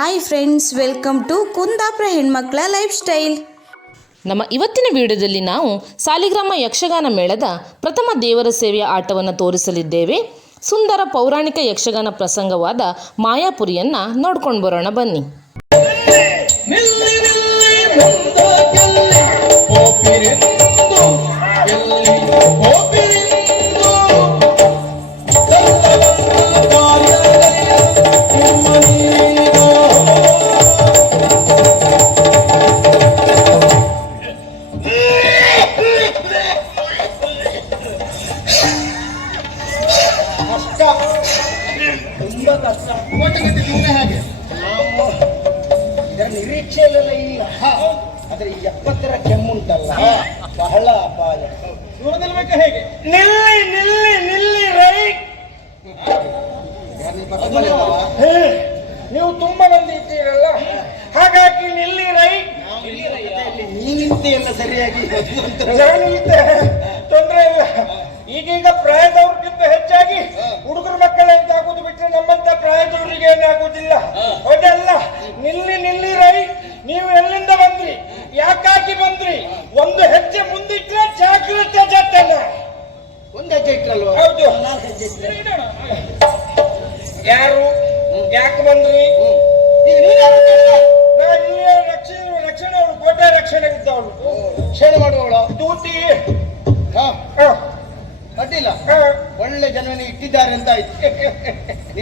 Hi friends welcome to Kundapura ಹೆಣ್ಮಕ್ಳ life style ನಮ್ಮ ಇವತ್ತಿನ ವಿಡಿಯೋದಲ್ಲಿ ನಾವು ಸಾಲಿಗ್ರಾಮ ಯಕ್ಷಗಾನ ಮೇಳದ ಪ್ರಥಮ ದೇವರ ಸೇವೆಯ ಆಟವನ್ನು ತೋರಿಸಲಿದ್ದೇವೆ. ಸುಂದರ ಪೌರಾಣಿಕ ಯಕ್ಷಗಾನ ಪ್ರಸಂಗವಾದ ಮಾಯಾಪುರಿಯನ್ನು ನೋಡ್ಕೊಂಡು ಬರೋಣ ಬನ್ನಿ.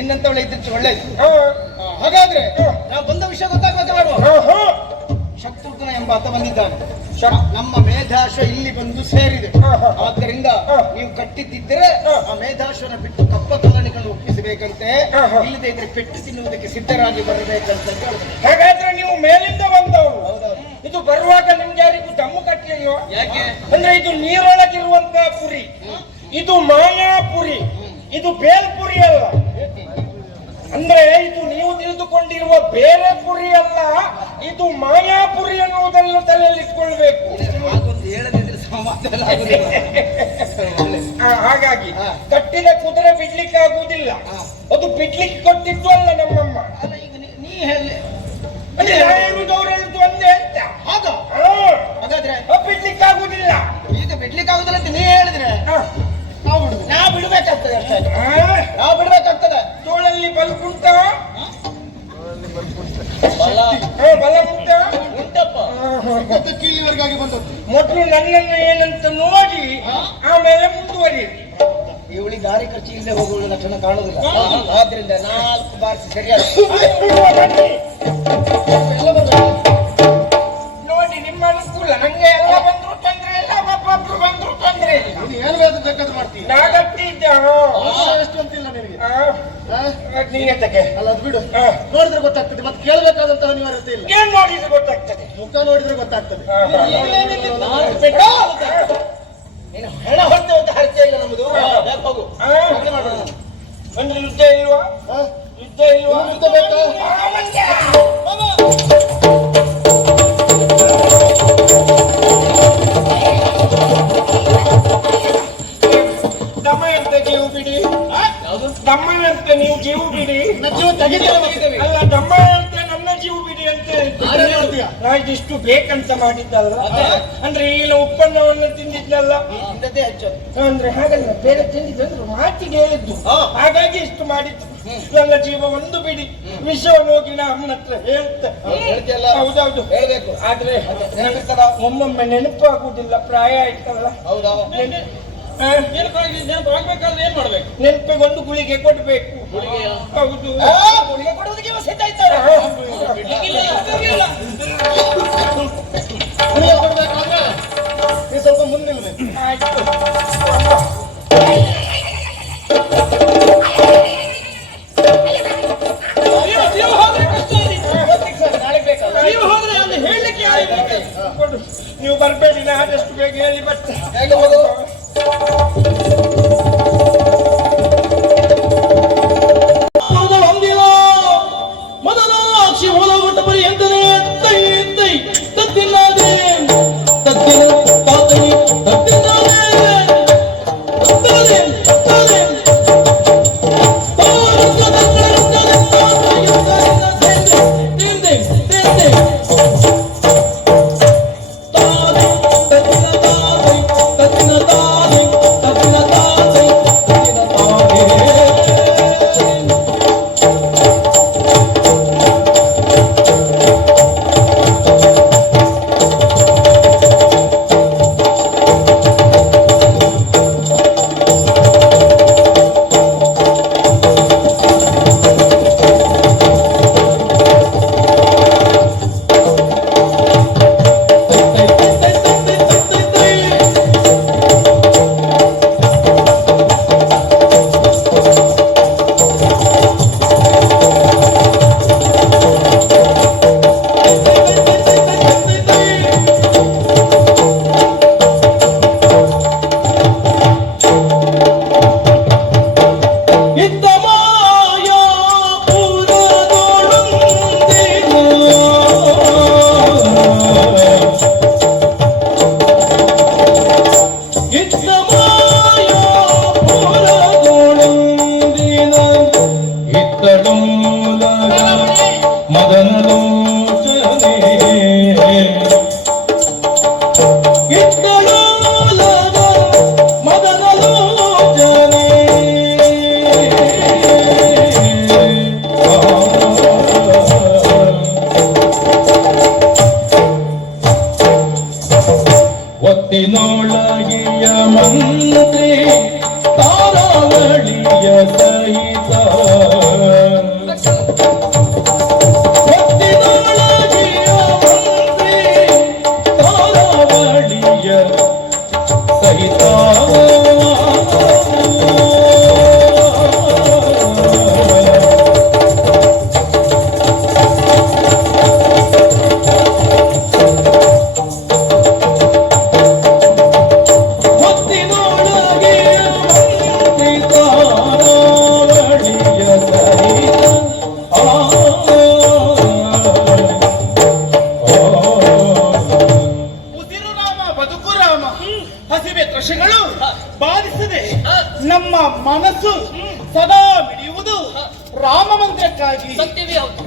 ನಿನ್ನಂತವಳೆ ಇದ್ದಿದ್ದು ಒಳ್ಳೇದು ಹಾಗಾದ್ರೆ ನಾವು ಬಂದ ವಿಷಯ ಗೊತ್ತಾಗ್ಬೇಕು ಶತ್ರುಘ್ನ ಎಂಬ ಆತ ಬಂದಿದ್ದಾನೆ. ನಮ್ಮ ಮೇಧಾಶ್ವ ಇಲ್ಲಿ ಬಂದು ಸೇರಿದೆ. ಆದ್ದರಿಂದ ನೀವು ಕಟ್ಟಿದ್ದಿದ್ದರೆ ಆ ಮೇಧಾಶ್ವನ ಬಿಟ್ಟು ಕಪ್ಪ ಕಲಣಿಗಳನ್ನು ಒಪ್ಪಿಸಬೇಕಂತೆ. ಇಲ್ಲದೆ ಇದ್ರೆ ಪೆಟ್ಟು ತಿನ್ನುವುದಕ್ಕೆ ಸಿದ್ಧರಾಗಿ ಬರಬೇಕಂತ ಹಾಗಾದ್ರೆ ನೀವು ಮೇಲಿಂದ ಬಂದವರು. ಇದು ಬರುವಾಗ ನಿಮ್ಗೆ ಯಾರಿಗೂ ದಮ್ಮು ಯಾಕೆ? ಅಂದ್ರೆ ಇದು ನೀರೊಳಗಿರುವಂತಹ ಪುರಿ. ಇದು ಮಾಯಾಪುರಿ ಇದು ಬೇಲ್ಪುರಿ ಅಲ್ಲ. ಅಂದ್ರೆ ಇದು ನೀವು ತಿಳಿದುಕೊಂಡಿರುವ ಬೇರೆ ಪುರಿ ಅಲ್ಲ ಇದು ಮಾಯಾಪುರಿ ಎನ್ನುವುದನ್ನು ತಲೆಯಲ್ಲಿ ಇಟ್ಕೊಳ್ಬೇಕು. ಹಾಗಾಗಿ. ಕಟ್ಟಿದ ಕುದುರೆ ಬಿಡ್ಲಿಕ್ಕೆ ಆಗುವುದಿಲ್ಲ ಅದು ಬಿಡ್ಲಿಕ್ಕೆ ಕೊಟ್ಟಿದ್ದು ಅಲ್ಲ ನಮ್ಮಮ್ಮ. ನೀ- ಹೇಳಿ. ಹೇಳುದು ಒಂದೇ ಅಂತ. ಹಾಗಾದ್ರೆ ಬಿಡ್ಲಿಕ್ಕೆ ಆಗುದಿಲ್ಲ ಈಗ ಬಿಡ್ಲಿಕ್ಕೆ ಆಗುದಿಲ್ಲ ಅಂತ ನೀ ಹೇಳಿದ್ರೆ. ನಾವು ಬಿಡುದು ನಾವು ಬಿಡ್ಬೇಕಾಗ್ತದೆ ಅಷ್ಟೇ. ಆ, ನಾವು ಬಿಡ್ಬೇಕಾಗ್ತದೆ. ತೋಳಲ್ಲಿ ಬಲ್ಪ್ ಉಂಟ ಬಲ. ಬಲ ಉಂಟ ಉಂಟಪ್ಪ ಕೀಲಿವರೆಗಾಗಿ ಬಂದದ್ದು. ಮೊದಲು ನನ್ನನ್ನು ಏನಂತ ನೋಡಿ ಆಮೇಲೆ ಮುಂದುವರಿ. ಇವಳಿ ದಾರಿ ಖರ್ಚು ಇಲ್ಲದೆ ಹೋಗುವ ಲಕ್ಷಣ ಕಾಣುದಿಲ್ಲ. ಆದ್ರಿಂದ ನಾಲ್ಕು ಬಾರಿ ಸರಿಯಾದ ಎಷ್ಟು ಅಂತಿಲ್ಲ ನಿನಗೆ. ಹಾ? ನೀನತ್ತಕ್ಕೆ ಅಲ್ಲ ಅದು ಬಿಡು. ಹಾ. ನೋಡಿದ್ರೆ ಗೊತ್ತಾಗ್ತದೆ ಮತ್ತೆ ಕೇಳಬೇಕಾದಂತ ಅನಿವಾರ್ಯತೆ ಇಲ್ಲ. ಏನ್ ನೋಡಿದ್ರೆ ಗೊತ್ತಾಗ್ತದೆ? ಮುಖ ನೋಡಿದ್ರೆ ಗೊತ್ತಾಗ್ತದೆ. ನೀನು ಹಣ ಹೊಟ್ಟೆ ಅಂತ ಅರ್ಥ ಇಲ್ಲ ನಮ್ದು. ಹೋಗು? ಮಾಡೋಣ. ಅಂದ್ರೆ ಯುದ್ಧ ಇಲ್ವಾ? ಯುದ್ಧ ಇಲ್ವಾ? ಯುದ್ಧ ಬೇಕಾ? ಇದಿಷ್ಟು ಮಾಡಿದಲ್ಲ ಮಾಡಿದ್ದಲ್ಲ ಅಂದ್ರೆ ಈಗ ಉತ್ಪನ್ನವನ್ನು ಹೆಚ್ಚು ಅಂದ್ರೆ ಹಾಗಲ್ಲ ಬೇರೆ ತಿಂದಿದ್ದಂದ್ರೆ ಮಾತಿಗೆ ಹೇಳಿದ್ದು. ಹಾಗಾಗಿ ಇಷ್ಟು ಮಾಡಿದ್ದು. ನನ್ನ ಜೀವ ಒಂದು ಬಿಡಿ. ವಿಷವನ್ನು ಹೋಗಿ ನಾ ಅಮ್ಮನ ಹತ್ರ ಹೇಳ್ತೆ. ಹೇಳ್ತೀಯಲ್ಲ? ಹೌದೌದು. ಹೇಳ್ಬೇಕು. ಆದ್ರೆ? ಒಮ್ಮೊಮ್ಮೆ ನೆನಪು ಆಗುದಿಲ್ಲ ಪ್ರಾಯ ಆಯ್ತಲ್ಲ? ಹೌದಾ? ಮಾಡ್ಬೇಕು ನೆನಪಿಗೆ ಒಂದು ಗುಳಿಗೆ ಕೊಡ್ಬೇಕು. ಹೌದು. ಗುಳಿಗೆ ಕೊಡೋದಕ್ಕೆ ಸಿದ್ಧ ಇದ್ದಾರೆ.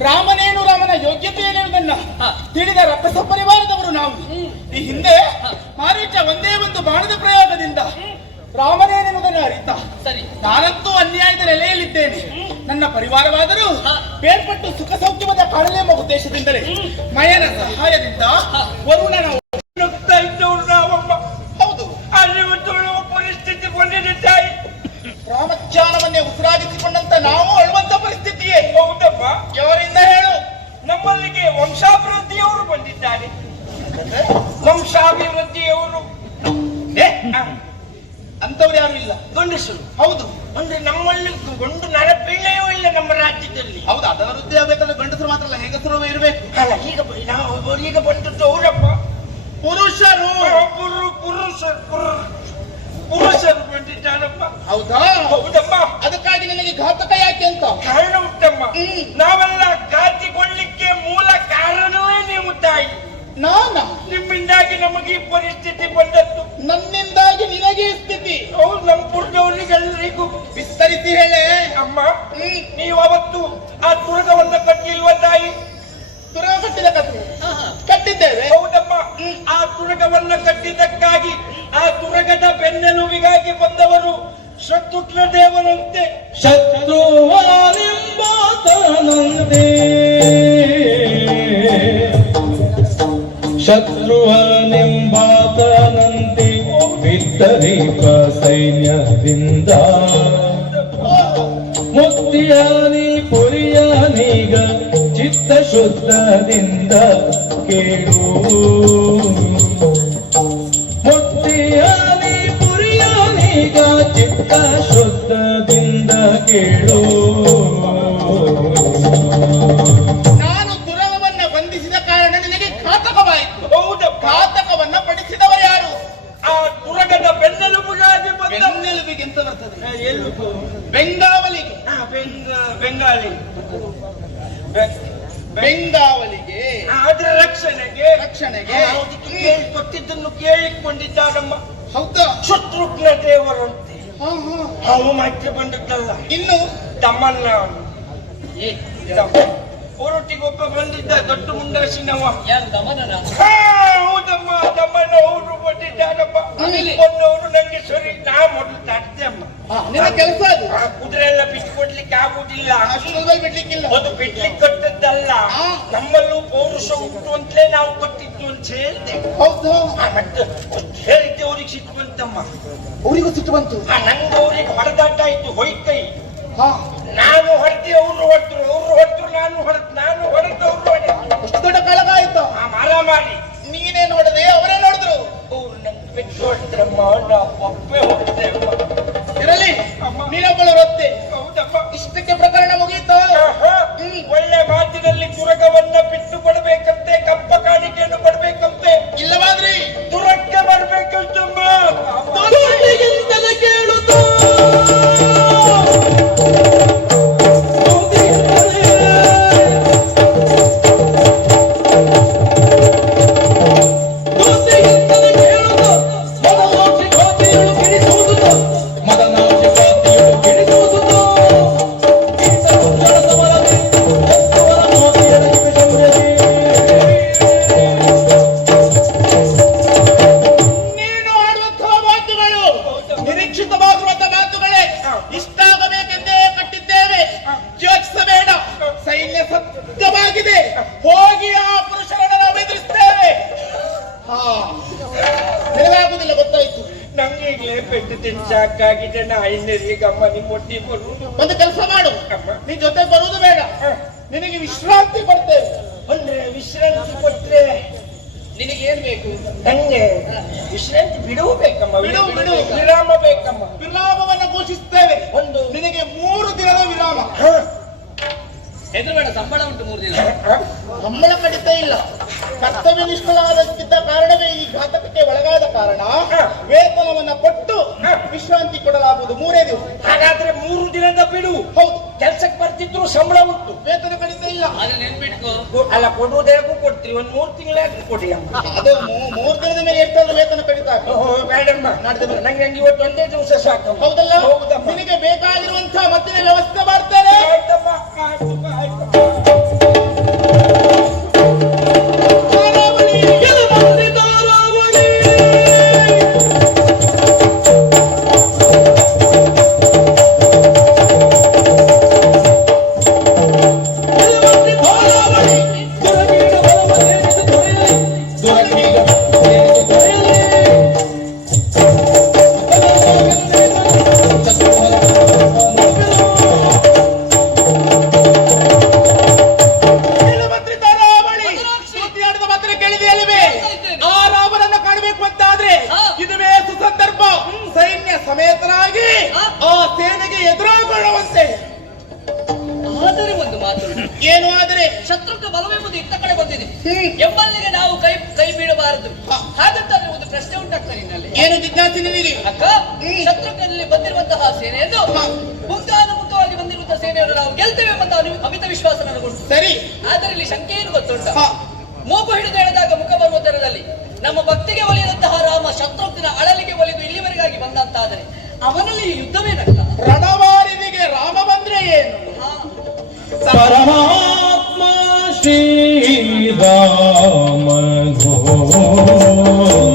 ರಾಮನೇನು ರಾಮನ ಯೋಗ್ಯತೆ ಏನೆಂಬುದನ್ನ ತಿಳಿದ ರಥಸ ಪರಿವಾರದವರು ನಾವು. ಈ ಹಿಂದೆ ಮಾರೀಚ ಒಂದೇ ಒಂದು ಬಾಣದ ಪ್ರಯೋಗದಿಂದ ರಾಮನೇನೆನ್ನುವುದನ್ನು ಅರಿತ. ಸರಿ. ನಾನಂತೂ ಅನ್ಯಾಯದ ನೆಲೆಯಲ್ಲಿದ್ದೇನೆ. ನನ್ನ ಪರಿವಾರವಾದರೂ ಬೇರ್ಪಟ್ಟು ಸುಖ ಸೌಖ್ಯವಾದ ಎಂಬ ಉದ್ದೇಶದಿಂದಲೇ ಮಯನ ಸಹಾಯದಿಂದ ವರುಣನ ఎవರಿಂದ ಹೇಳು ನಮ್ಮಲ್ಲಿಗೆ ವಂಶಾಭಿವೃದ್ಧಿಯವರು ಬಂದಿದ್ದಾರೆ ವಂಶಾಭಿವೃದ್ಧಿಯವರು ಅಂತವ್ರು ಯಾರು ಇಲ್ಲ. ಗಂಡಸರು ಹೌದು. ಅಂದ್ರೆ ನಮ್ಮಲ್ಲಿ ಗಂಡು ನರಪಿಳ್ಳೆಯೂ ಇಲ್ಲ ನಮ್ಮ ರಾಜ್ಯದಲ್ಲಿ. ಹೌದು ಅದರ ವೃದ್ಧಿ ಆಗ್ಬೇಕಂದ್ರೆ ಗಂಡಸರು ಮಾತ್ರ ಅಲ್ಲ ಹೆಂಗಸರು ಇರ್ಬೇಕು. ಅಲ್ಲ ಈಗ ನಾವು ಈಗ ಬಂದದ್ದು ಅವರಪ್ಪ. ಪುರುಷರು. ಪುರು ಪುರುಷರು. ಪುರು- ಪುರುಷರು ಹೌದಾ? ಹೌದಮ್ಮ. ಅದಕ್ಕಾಗಿ ನಿನಗೆ ಘಾತಕ ಯಾಕೆ ಅಂತ? ಕಾರಣ ಉಂಟಮ್ಮ. ಹ್ಮ್. ನಾವೆಲ್ಲ ಘಾತಿಗೊಳ್ಳಿಕ್ಕೆ ಮೂಲ ಕಾರಣವೇ ನೀವು ತಾಯಿ. ನಾನ? ನಿಮ್ಮಿಂದಾಗಿ ನಮಗೆ ಈ ಪರಿಸ್ಥಿತಿ ಬಂದದ್ದು. ನನ್ನಿಂದಾಗಿ ನಿನಗೆ ಈ ಸ್ಥಿತಿ. ಹೌದು ನಮ್ಮ ಪುರದವರಿಗೆಲ್ಲರಿಗೂ ವಿಸ್ತರಿಸಿ ಹೇಳೆ. ಅಮ್ಮ ನೀವು ಅವತ್ತು ಆ ದುರ್ಗವನ್ನು ಕಟ್ಟಿಲ್ವ ತಾಯಿ? ತುರಗ ಕಟ್ಟಿದ ಕಥೆ. ಕಟ್ಟಿದ್ದೇವೆ. ಹೌದಮ್ಮ ಆ ತುರಗವನ್ನ ಕಟ್ಟಿದ್ದಕ್ಕಾಗಿ ಆ ತುರಗದ ಬೆನ್ನೆಲುಬಿಗಾಗಿ ಬಂದವರು ಶತ್ರುಘ್ನ ದೇವರಂತೆ ಶತ್ರುವನೆಂಬಾತನಂತೆ ಶತ್ರುವನೆಂಬಾತನಂತೆ ಬಿತ್ತರೀಪ ಸೈನ್ಯದಿಂದ ಮುಕ್ತಿಯಾನಿ ಪುರಿಯಾನೀಗ ಚಿತ್ತ ಶುದ್ಧದಿಂದ ಕೇಳು ಮುಕ್ತಿಯಾನಿ ಪುರಿಯಾನೀಗ ಚಿತ್ತ ಶುದ್ಧದಿಂದ ಕೇಳು ನಾನು ತುರಗವನ್ನ ಬಂಧಿಸಿದ ಕಾರಣ ನಿನಗೆ ಘಾತಕವಾಯಿತು ಹೌದಪ್ಪ ಘಾತಕವನ್ನ ಪಡಿಸಿದವರು ಯಾರು ಆ ತುರಗದ ಬೆನ್ನೆಲುಬುಗಾಗಿ ಬಂದ ಬೆನ್ನೆಲುಬಿಗೆ ಎಂತ ಬರ್ತದೆ ಆ, ಎಲುಬು. ಬೆಂಗಾವಲಿಗೆ ಆ, ಬೆಂಗ- ಬೆಂಗಾಲಿ ಬೆ- ಬೆಂಗಾವಲಿಗೆ ಅದರ ರಕ್ಷಣೆಗೆ ರಕ್ಷಣೆಗೆ ಕೇಳಿ ಕೊಟ್ಟಿದ್ದನ್ನು ಕೇಳಿಕೊಂಡಿದ್ದಾರಮ್ಮ ಹೌದಾ? ಶತ್ರುಘ್ನ ದೇವರಂತೆ. ಅವು ಮಾತ್ರ ಬಂದದ್ದಲ್ಲ. ಇನ್ನು? ತಮ್ಮನ್ನ ಹೊರಟಿಗೊಬ್ಬ ಬಂದಿದ್ದ ದೊಡ್ಡ ಮುಂಡಾಸಿನವ. ಯಾರು ದಮನನ? ಹೌದಮ್ಮ ದಮ್ಮನ ಅವರು ಬಂದಿದ್ದಾರಪ್ಪ? ಬಂದವರು ನಂಗೆ ಸರಿ ನಾ ಮೊದಲು ತಟ್ಟೆ ಅಮ್ಮ. ನಿನ್ನ ಕೆಲಸ ಅದು? ಕುದುರೆ ಎಲ್ಲ ಬಿಟ್ಟು ಕೊಡ್ಲಿಕ್ಕೆ ಆಗುದಿಲ್ಲ ಅಷ್ಟೊಂದಲ್ಲಿ ಬಿಡ್ಲಿಕ್ಕಿಲ್ಲ. ಅದು ಬಿಡ್ಲಿಕ್ಕೆ ಕೊಟ್ಟದ್ದಲ್ಲ. ನಮ್ಮಲ್ಲೂ ಪೌರುಷ ಉಂಟು ಅಂತಲೇ ನಾವು ಕೊಟ್ಟಿದ್ದು ಅಂತ ಹೇಳಿದೆ. ಹೌದು. ಮತ್ತೆ ಹೇಳಿದ್ದೆ ಅವ್ರಿಗೆ ಸಿಟ್ಟು ಬಂತಮ್ಮ. ಅವರಿಗೂ ಸಿಟ್ಟು ಬಂತು? ನಂಗೆ ಅವ್ರಿಗೆ ಹೊಡೆದಾಟ ಆಯ್ತು ಹೊಯ್ಕೈ. ನಾನು ಹೊಡೆದಿ ಅವರು ಹೊಡೆದ್ರು ಅವರು ಹೊಡೆದ್ರು. ನಾನು ಹೊಡೆದ್ ನಾನು ಹೊಡೆದು ದೊಡ್ಡ ಕಳಗ ಆಯ್ತು. ಆ ಮಾರಾಮಾರಿ ನೀನೇ ನೋಡದೆ ಅವರೇ ನೋಡಿದ್ರು. ಅವ್ರು ನಂಗೆ ಬಿಟ್ಟು ಹೊಡೆದ್ರಮ್ಮ ನಾ ಒಪ್ಪೆ ಹೊಡೆದೆ ಇರಲಿ ನೀನೊಬ್ಬಳ ರೊತ್ತೆ. ಹೌದಮ್ಮ. ಇಷ್ಟಕ್ಕೆ ಪ್ರಕರಣ ಮುಗೀತು. ಒಳ್ಳೆ ಮಾತಿನಲ್ಲಿ ತುರಗವನ್ನ ಬಿಟ್ಟು ಕೊಡ್ಬೇಕಂತೆ ಕಪ್ಪ ಕಾಣಿಕೆಯನ್ನು ಕೊಡಬೇಕಂತೆ. ಇಲ್ಲವಾದ್ರಿ. ತುರಕ್ಕೆ ಬರ್ಬೇಕಂತಮ್ಮ. ಮಾಡು. ನಿನ್ ಜೊತೆ ಬರುವುದು ಬೇಡ. ನಿನಗೆ ವಿಶ್ರಾಂತಿ ಕೊಡ್ತೇವೆ. ಅಂದ್ರೆ ವಿಶ್ರಾಂತಿ ಕೊಟ್ರೆ ನಿನಗೆ ಏನ್ ಬೇಕು ನಂಗೆ ವಿಶ್ರಾಂತಿ ಬಿಡುವು ಬೇಕಮ್ಮ ಬಿಡುವು, ಬಿಡು. ವಿರಾಮ ಬೇಕಮ್ಮ. ವಿರಾಮವನ್ನು ಘೋಷಿಸ್ತೇವೆ ಒಂದು. ನಿನಗೆ ಮೂರು ದಿನದ ವಿರಾಮ. ಹ, ಹೆದರಬೇಡ ಸಂಬಳ ಉಂಟು ಮೂರು ದಿನ. ಸಂಬಳ ಕಡಿತ ಇಲ್ಲ. ಕರ್ತವ್ಯ ನಿಷ್ಠರಾಗಿದ್ದ ಕಾರಣವೇ ಈ ಘಾತಕಕ್ಕೆ ಒಳಗಾದ ಕಾರಣ ವೇತನವನ್ನ ಕೊಟ್ಟು ವಿಶ್ರಾಂತಿ ಕೊಡಲಾಗುವುದು ಮೂರೇ ದಿವಸ. ಹಾಗಾದ್ರೆ ಮೂರು ದಿನದ ಬಿಡು. ಹೌದು. ಕೆಲ್ಸಕ್ಕೆ ಬರ್ತಿದ್ರು ಸಂಬಳ ಉಂಟು. ವೇತನ ಕಡಿತ ಇಲ್ಲ. ಆದ್ರೆ ನೆನ್ಪಿಟ್ಕೋ ಗೊ- ಅಲ್ಲ ಕೊಡುವುದೇಗೂ ಕೊಡ್ತೀವಿ ಒಂದ್ ಮೂರು ತಿಂಗಳಾದ್ರೂ ಕೊಡಿ ಅಮ್ಮ. ಅದು ಮೂರು ದಿನದ ಮೇಲೆ ಎಷ್ಟಾದ್ರೂ ವೇತನ ಕಡಿತ ಮೇಡಮ್ ನಡೆದ ನಂಗೆ ನಂಗೆ ಹಂಗೆ ಇವತ್ತು ಒಂದೇ ದಿವಸ ಸಾಕು ಹೌದಲ್ಲ? ಹೌದಮ್ಮ ನಿನಗೆ ಬೇಕಾಗಿರುವಂತಹ ಮತ್ತಿನ ವ್ಯವಸ್ಥೆ ಮಾಡ್ತಾರೆ ಆಯ್ತಮ್ಮ. ಆಯ್ತಮ್ಮ ಆಯ್ತು. ಏನು ಆದರೆ ಶತ್ರುಕ ಬಲವೆಂಬುದು ಇತ್ತ ಕಡೆ ಬಂದಿದೆ. ಎಂಬಲ್ಲಿಗೆ ನಾವು ಕೈ ಕೈ ಬೀಳಬಾರದು. ಹಾಗಂತ ಹಾಗಂತಾದ್ರೆ ಒಂದು ಪ್ರಶ್ನೆ ಉಂಟಾಗ್ತದೆ ನಿನ್ನಲ್ಲಿ. ಏನು ಜಿಜ್ಞಾಸೆ ನಿನಗೆ ಅಕ್ಕ ಹ್ಮ್. ಶತ್ರುಕನಲ್ಲಿ ಬಂದಿರುವಂತಹ ಸೇನೆಯನ್ನು. ಮುಂಗಾನುಮುಖವಾಗಿ ಬಂದಿರುವಂತಹ ಸೇನೆಯನ್ನು ನಾವು ಗೆಲ್ತೇವೆ ಎಂಬ ಅನು- ಅಮಿತ ವಿಶ್ವಾಸ ನನಗೊಂಡು ಸರಿ. ಆದರೆ ಇಲ್ಲಿ ಶಂಕೆ ಏನು ಗೊತ್ತುಂಟ. ಮೂಗು ಹಿಡಿದು ಹೇಳಿದಾಗ ಮುಖ ಬರುವ ದರದಲ್ಲಿ ನಮ್ಮ ಭಕ್ತಿಗೆ ಒಲಿಯದಂತಹ ರಾಮ ಶತ್ರುಘ್ನ ಅಳಲಿಗೆ ಒಲಿದು ಇಲ್ಲಿವರೆಗಾಗಿ ಬಂದಂತಾದರೆ ಅವನಲ್ಲಿ ಯುದ್ಧವೇನಕ್ಕ? ರಣವಾರಿನಿಗೆ ರಾಮ ಬಂದ್ರೆ ಏನು? પરમાત્મા શ્રી રામ ગો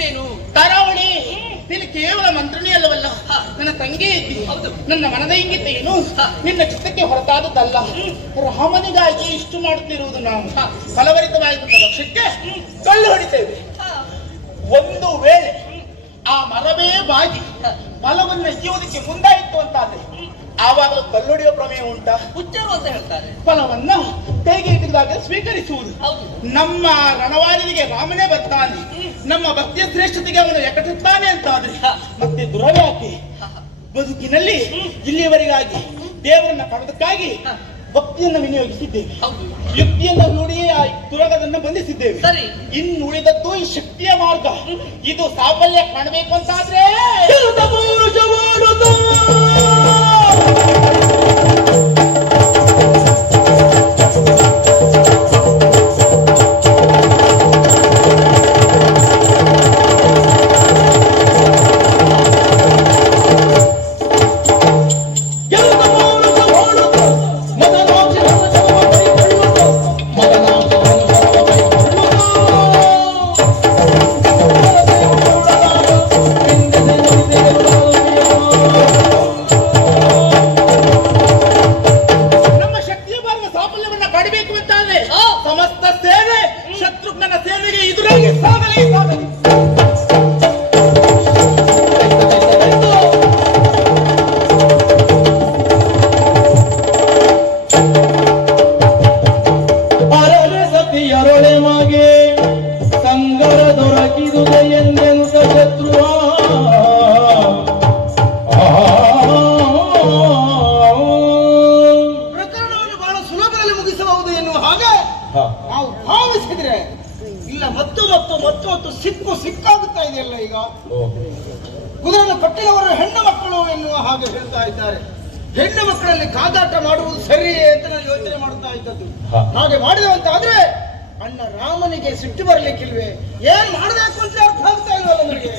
ನೀವೇನು ತಾರಾವಳಿ ನೀನು ಕೇವಲ ಮಂತ್ರಣಿ ಅಲ್ಲವಲ್ಲ. ನನ್ನ ತಂಗಿ ಇದ್ದಿ ನನ್ನ ಮನದ ಇಂಗಿತ ಏನು? ನಿನ್ನ ಚಿತ್ತಕ್ಕೆ ಹೊರತಾದದ್ದಲ್ಲ. ರಾಮನಿಗಾಗಿ ಇಷ್ಟು ಮಾಡುತ್ತಿರುವುದು ನಾವು. ಫಲವರಿತವಾದ ಪಕ್ಷಕ್ಕೆ ಕಲ್ಲು ಹೊಡಿತೇವೆ. ಒಂದು ವೇಳೆ ಆ ಮರವೇ ಬಾಗಿ ಫಲವನ್ನು ಎಗೆಯುವುದಕ್ಕೆ ಮುಂದಾಯಿತು ಅಂತಾದ್ರೆ ಆವಾಗಲೂ ಕಲ್ಲುಡಿಯೋ ಪ್ರಮೇಯ ಉಂಟಾ? ಹುಚ್ಚರು ಅಂತ ಹೇಳ್ತಾರೆ. ಫಲವನ್ನ ಕೈಗೆ ಇಟ್ಟಿದ್ದಾಗ ಸ್ವೀಕರಿಸುವುದು. ನಮ್ಮ ರಣವಾರನಿಗೆ ರಾಮನೇ ಬರ್ತಾನೆ. ನಮ್ಮ ಭಕ್ತಿಯ ಶ್ರೇಷ್ಠತೆಗೆ ಅವನು ಎಕಟುತ್ತಾನೆ ಅಂತಾದ್ರೆ ಮತ್ತೆ ದುರವಾಕಿ. ಬದುಕಿನಲ್ಲಿ ಇಲ್ಲಿಯವರೆಗಾಗಿ ದೇವರನ್ನ ಪಡೆದಕ್ಕಾಗಿ ಭಕ್ತಿಯನ್ನು ವಿನಿಯೋಗಿಸಿದ್ದೇವೆ. ಯುಕ್ತಿಯನ್ನ ನೋಡಿ ಆ ತುರಗದನ್ನ ಬಂಧಿಸಿದ್ದೇವೆ. ಇನ್ನು ಉಳಿದದ್ದು ಈ ಶಕ್ತಿಯ ಮಾರ್ಗ. ಇದು ಸಾಫಲ್ಯ ಕಾಣಬೇಕು ಅಂತಾದ್ರೆ ಶತ್ರುಘ್ನನ ಸೇನೆಗೆ ಎದುರಾಗಿ ಸಾಗಲಿ ಸಾಗಲಿ ನನ್ನ ರಾಮನಿಗೆ ಸಿಟ್ಟು ಬರ್ಲಿಕ್ಕಿಲ್ವೆ? ಏನ್ ಮಾಡಬೇಕು ಅಂತ ಅರ್ಥ ಆಗ್ತಾ ಇಲ್ವಲ್ಲ ನಮಗೆ?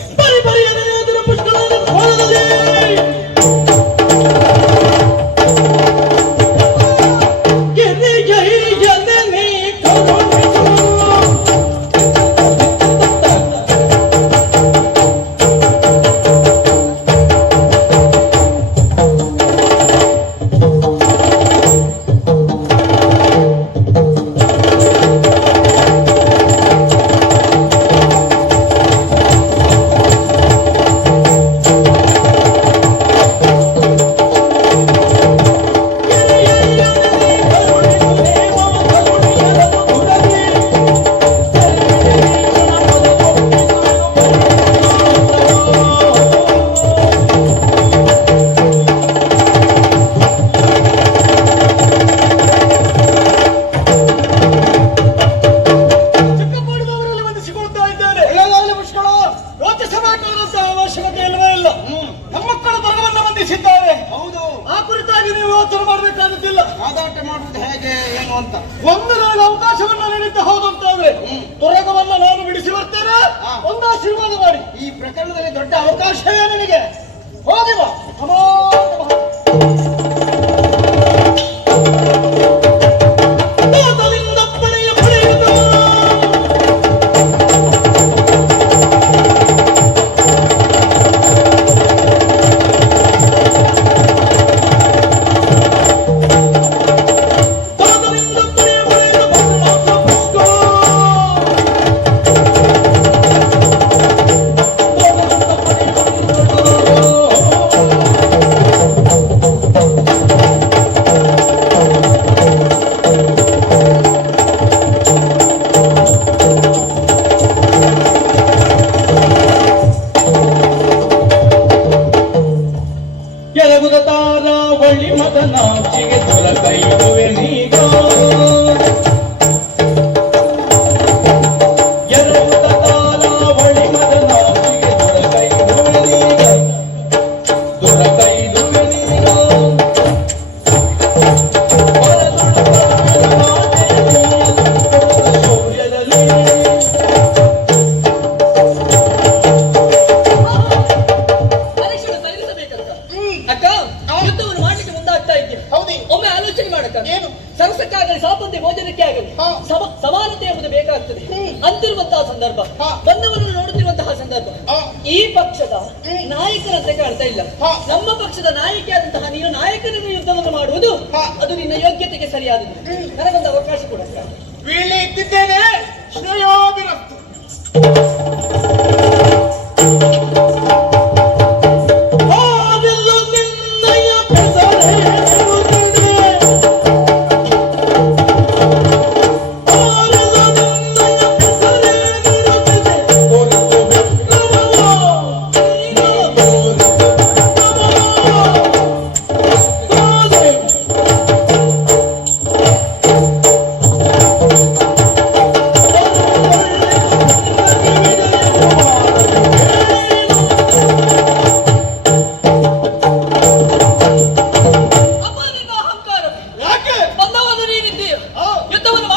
ಯುದ್ಧವನ್ನು